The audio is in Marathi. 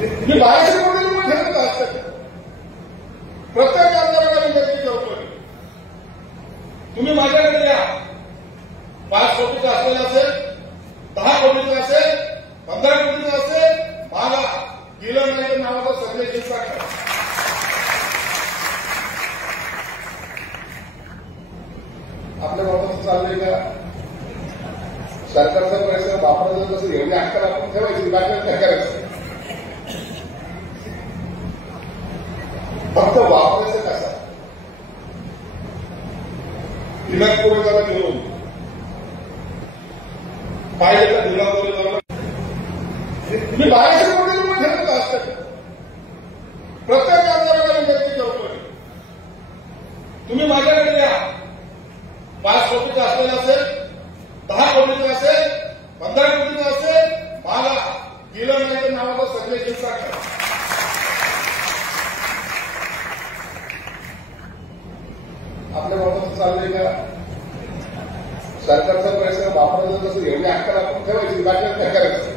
मी 1200 कोटी रुपये ठेवत असतात. प्रत्येक आमदाराला मी नक्की ठेवतोय. तुम्ही माझ्याकडे या. 5 कोटीचा असलेला असेल, 10 कोटीचा असेल, 15 कोटीचा असेल, मला गेलं नाही तर नावाचा संदेश दिसता करा. आपल्या बाबत चाललंय का? सरकारचा पैसा वापरायचा कसं एवढी अक्कल आपण ठेवायची, बाकी काय करायचं? फक्त वापरायचं कसं? दिनाजपुराला घेऊन पाहिजे तर दिनाजपुराला मी 1200 कोटी रुपये ठेवत असतात. प्रत्येक आमदाराला मी नक्की ठेवतोय. तुम्ही माझ्याकडे या. 5 कोटीचा असलेला असेल, 10 कोटीचा असेल, 15 कोटीचा असेल, मला गेलं नाही तर नावाचा संदेश दिसता करा. आपल्या बाबत चाललंय का? सरकारचा पैसा वापरायचा कसं एवढी अक्कल आपण ठेवायची, बाकी काय करायचं?